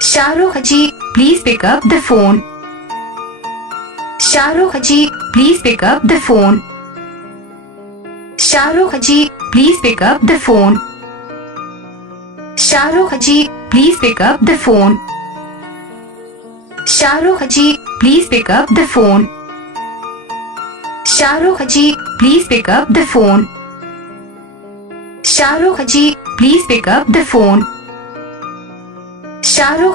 Shahrukh ji, please pick up the phone. Shahrukh ji, please pick up the phone. Shahrukh ji, please pick up the phone. Shahrukh ji, please pick up the phone. Shahrukh ji, please pick up the phone. Shahrukh ji, please pick up the phone. Shahrukh ji, please pick up the phone. Shahrukh